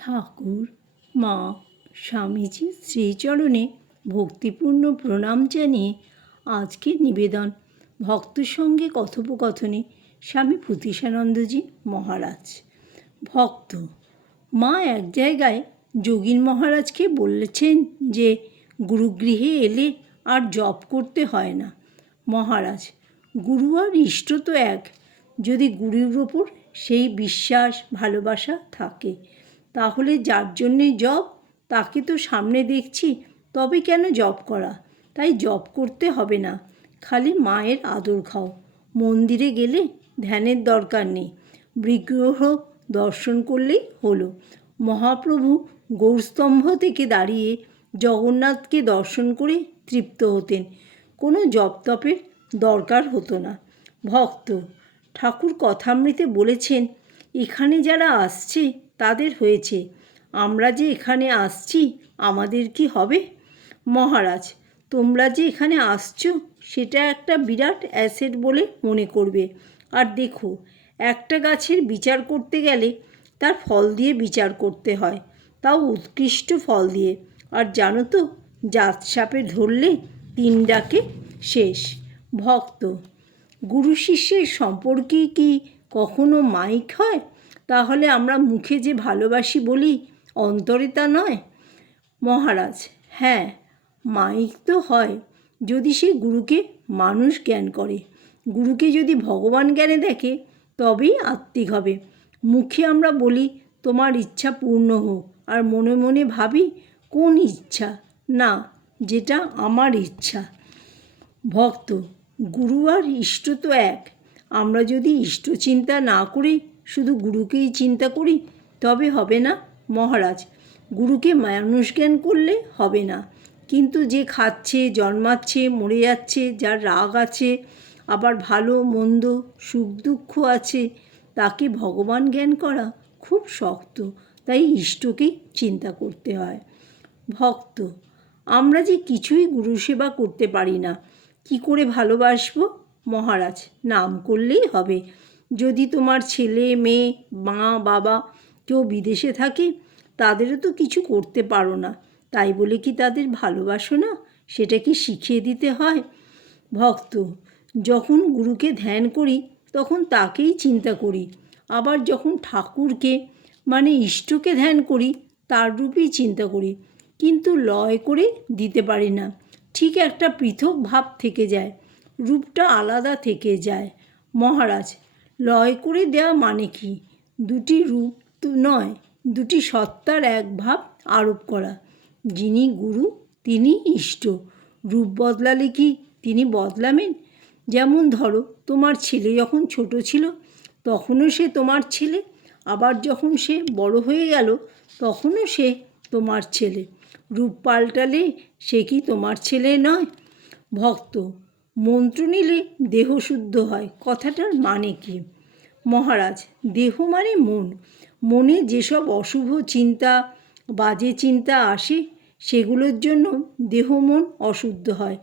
ঠাকুর, মা স্বামীজির শ্রীচরণে ভক্তিপূর্ণ প্রণাম জানিয়ে আজকের নিবেদন। ভক্ত সঙ্গে কথোপকথনে স্বামী পুতিশানন্দজি মহারাজ। ভক্ত, মা এক জায়গায় যোগীন মহারাজকে বলেছেন যে, গুরুগৃহে এলে আর জপ করতে হয় না। মহারাজ, গুরু আর ইষ্ট তো এক। যদি গুরুর ওপর সেই বিশ্বাস, ভালোবাসা থাকে তাহলে যার জন্যে জব তাকে তো সামনে দেখছি, তবে কেন জব করা? তাই জব করতে হবে না, খালি মায়ের আদর খাও। মন্দিরে গেলে ধ্যানের দরকার নেই, বিগ্রহ দর্শন করলেই হলো। মহাপ্রভু গৌরস্তম্ভ থেকে দাঁড়িয়ে জগন্নাথকে দর্শন করে তৃপ্ত হতেন। কোনো জপ তপের দরকার হতো না। ভক্ত, ঠাকুর কথামৃতে বলেছেন এখানে যারা আসছে, তাদের হয়েছে। আমরা যে এখানে আসছি, আমাদের কি হবে? মহারাজ, তোমরা যে এখানে আসছো, সেটা একটা বিরাট অ্যাসেট বলে মনে করবে। আর দেখো, একটা গাছের বিচার করতে গেলে তার ফল দিয়ে বিচার করতে হয়। তাও উৎকৃষ্ট ফল দিয়ে। আর জানো তো, জাত সাপে ধরলে তিন ডাকে শেষ। ভক্ত, গুরু শিষ্যের সম্পর্কে কি কখনো মাইক হয়? তাহলে আমরা মুখে যে ভালোবাসি বলি, অন্তরে তা নয়? মহারাজ হ্যাঁ মাইক তো হয়। যদি সে গুরুকে মানুষ জ্ঞান করে, গুরুকে যদি ভগবান জ্ঞানে দেখে, তবেই আত্মিক হবে। মুখে আমরা বলি, তোমার ইচ্ছা পূর্ণ হোক, আর মনে মনে ভাবি, কোন ইচ্ছা? না, যেটা আমার ইচ্ছা। ভক্ত, গুরু আর ইষ্ট তো এক। আমরা যদি ইষ্ট চিন্তা না করে, শুধু গুরুকেই চিন্তা করি, তবে হবে না, মহারাজ। গুরুকে মানুষ জ্ঞান করলে হবে না। কিন্তু যে খাচ্ছে, জন্মাচ্ছে, মরে যাচ্ছে, যার রাগ আছে, আবার ভালো, মন্দ, সুখ, দুঃখ আছে, তাকে ভগবান জ্ঞান করা খুব শক্ত। তাই ইষ্টকেই চিন্তা করতে হয়। ভক্ত, আমরা যে কিছুই গুরু সেবা করতে পারি না, কি করে ভালোবাসবো? মহারাজ, নাম করলেই হবে। যদি তোমার ছেলে, মেয়ে, মা, বাবা কেউ বিদেশে থাকে, তাদেরও তো কিছু করতে পারো না। তাই বলে কি তাদের ভালোবাসো না? সেটা কি শিখিয়ে দিতে হয়? ভক্ত, যখন গুরুকে ধ্যান করি, তখন তাকেই চিন্তা করি। আবার যখন ঠাকুরকে মানে ইষ্টকে ধ্যান করি, তার রূপেই চিন্তা করি। কিন্তু লয় করে দিতে পারি না। ঠিক একটা পৃথক ভাব থেকে যায়। রূপটা আলাদা থেকে যায়। মহারাজ, লয় করে দেওয়া মানে কি? দুটি রূপ নয়, দুটি সত্তার এক ভাব আরোপ করা। যিনি গুরু, তিনি ইষ্ট। রূপ বদলালে কি তিনি বদলাবেন? যেমন ধরো, তোমার ছেলে যখন ছোট ছিল, তখনও সে তোমার ছেলে। আবার যখন সে বড় হয়ে গেল, তখনও সে তোমার ছেলে। রূপ পাল্টালে সে কি তোমার ছেলে নয়? ভক্ত মন্ত্র নিলে দেহ শুদ্ধ হয়, কথাটার মানে কি? মহারাজ, দেহ মানে মন। মনে যেসব অশুভ চিন্তা বাজে চিন্তা আসে, সেগুলোর জন্য দেহ মন অশুদ্ধ হয়।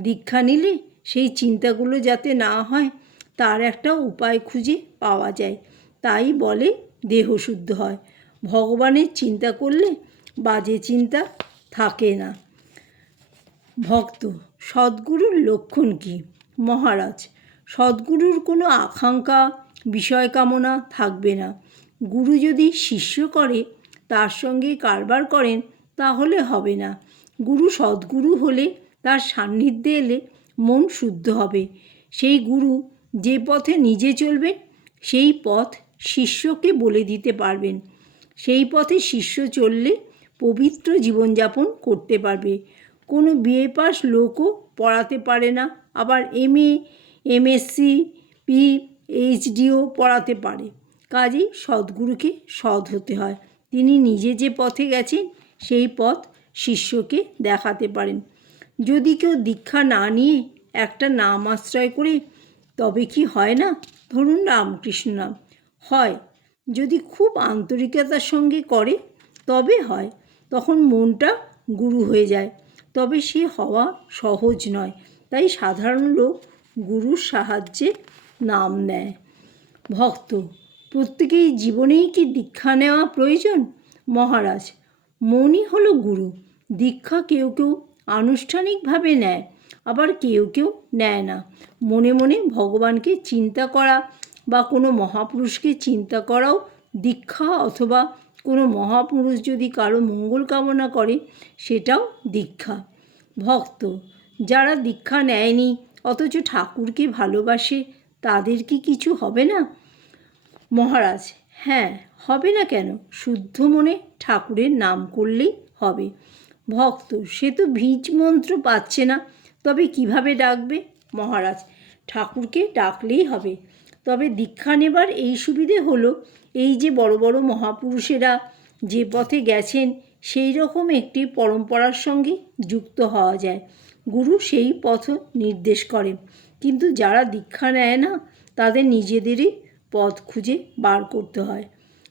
দীক্ষা নিলে সেই চিন্তাগুলো যাতে না হয়, তার একটা উপায় খুঁজে পাওয়া যায়। তাই বলে দেহ শুদ্ধ হয়। ভগবানের চিন্তা করলে বাজে চিন্তা থাকে না। ভক্ত সদ্গুরুর লক্ষণ কি? মহারাজ, সদ্গুরুর কোনো আকাঙ্ক্ষা, বিষয় কামনা থাকবে না। গুরু যদি শিষ্য করে, তার সঙ্গে কারবার করেন, তাহলে হবে না। গুরু সদ্গুরু হলে তার সান্নিধ্যে এলে মন শুদ্ধ হবে। সেই গুরু যে পথে নিজে চলবেন, সেই পথ শিষ্যকে বলে দিতে পারবেন। সেই পথে শিষ্য চললে পবিত্র জীবনযাপন করতে পারবে। কোনো বিএ পাস লোকও পড়াতে পারে না। আবার এম এমএ, এমএসসি পি এইচডিও পড়াতে পারে। কাজেই সদ্গুরুকে সৎ হতে হয়। তিনি নিজে যে পথে গেছেন, সেই পথ শিষ্যকে দেখাতে পারেন। যদি কেউ দীক্ষা না নিয়ে একটা নাম আশ্রয় করে, তবে কি হয় না? ধরুন রামকৃষ্ণ নাম। হয়। যদি খুব আন্তরিকতার সঙ্গে করে, তবে হয়। তখন মনটা গুরু হয়ে যায়। তবে সে হওয়া সহজ নয়। তাই সাধারণ লোক গুরুর সাহায্যে নাম নেয়। ভক্ত, প্রত্যেকেই জীবনেই কি দীক্ষা নেওয়া প্রয়োজন? মহারাজ, মনই হলো গুরু। দীক্ষা কেউ কেউ আনুষ্ঠানিকভাবে নেয়, আবার কেউ কেউ নেয় না। মনে মনে ভগবানকে চিন্তা করা বা কোনো মহাপুরুষকে চিন্তা করাও দীক্ষা অথবা কোনো মহাপুরুষ যদি কারও মঙ্গল কামনা করে, সেটাও দীক্ষা। ভক্ত, যারা দীক্ষা নেয়নি, অথচ ঠাকুরকে ভালোবাসে, তাদের কি কিছু হবে না? মহারাজ হ্যাঁ হবে না কেন? শুদ্ধ মনে ঠাকুরের নাম করলেই হবে। ভক্ত, সে তো বীজ মন্ত্র পাচ্ছে না, তবে কীভাবে ডাকবে? মহারাজ, ঠাকুরকে ডাকলেই হবে। তবে দীক্ষা নেবার এই সুবিধে হলো এই যে বড় বড় মহাপুরুষেরা যে পথে গেছেন, সেই রকম একটি পরম্পরার সঙ্গে যুক্ত হওয়া যায়। গুরু সেই পথ নির্দেশ করেন। কিন্তু যারা দীক্ষা নেয় না, তাদের নিজেদেরই পথ খুঁজে বার করতে হয়।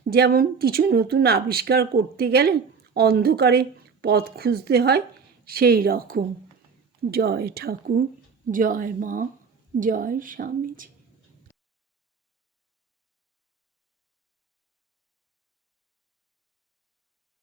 যেমন কিছু নতুন আবিষ্কার করতে গেলে অন্ধকারে পথ খুঁজতে হয়, সেই রকম। জয় ঠাকুর, জয় মা, জয় স্বামীজি।